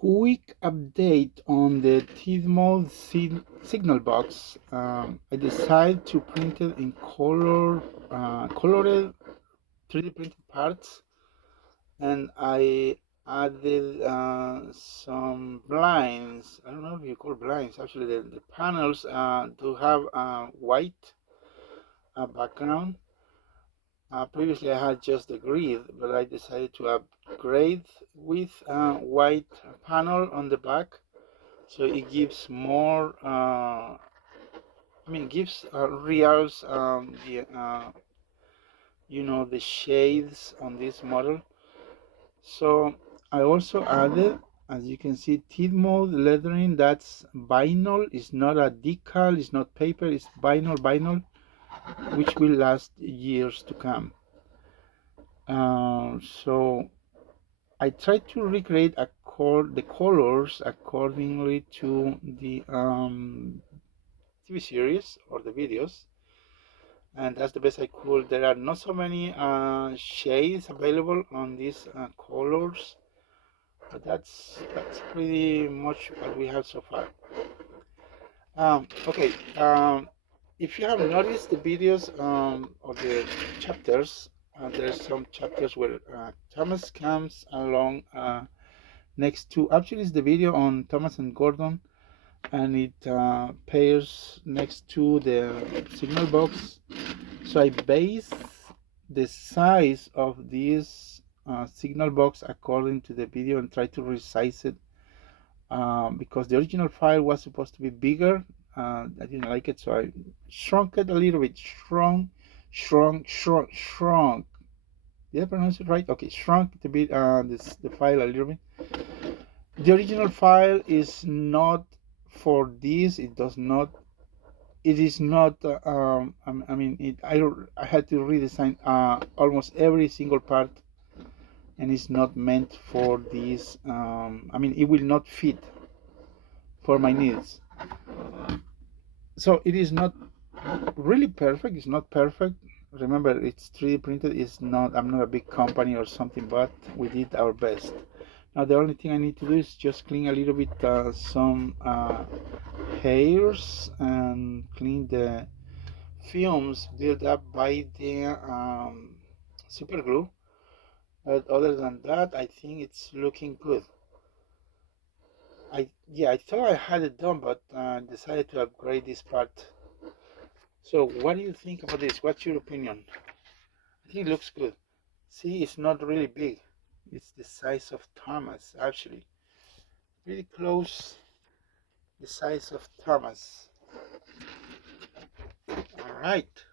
Quick update on the Tidmouth signal box. I decided to print it in colored 3D printed parts, and I added some blinds. I don't know if you call blinds. Actually, the panels to have a white background. Previously, I had just the grid, but I decided to upgrade with a white panel on the back, so it gives more. Gives reals the shades on this model. So I also added, as you can see, Tidmouth lettering. That's vinyl. It's not a decal. It's not paper. It's vinyl, which will last years to come. So I tried to recreate the colors accordingly to the TV series or the videos, and that's the best I could. There are not so many shades available on these colors, but that's pretty much what we have so far. Okay, if you have noticed the videos or the chapters, there's some chapters where Thomas comes along next to, actually it's the video on Thomas and Gordon, and it pairs next to the signal box. So I base the size of this signal box according to the video and try to resize it because the original file was supposed to be bigger. I didn't like it, so I shrunk it a little bit. Shrunk. Did I pronounce it right? Okay, shrunk the file a little bit. The original file is not for this. It does not. It is not. I had to redesign almost every single part, and it's not meant for this. It will not fit for my needs. So it is not really perfect. It's not perfect. Remember, it's 3D printed. It's not. I'm not a big company or something, but we did our best. Now the only thing I need to do is just clean a little bit some hairs and clean the fumes built up by the super glue. But other than that, I think it's looking good. I thought I had it done, but decided to upgrade this part. So what do you think about this? What's your opinion? I think it looks good. See, it's not really big. It's the size of Thomas, actually. Pretty close the size of Thomas. All right.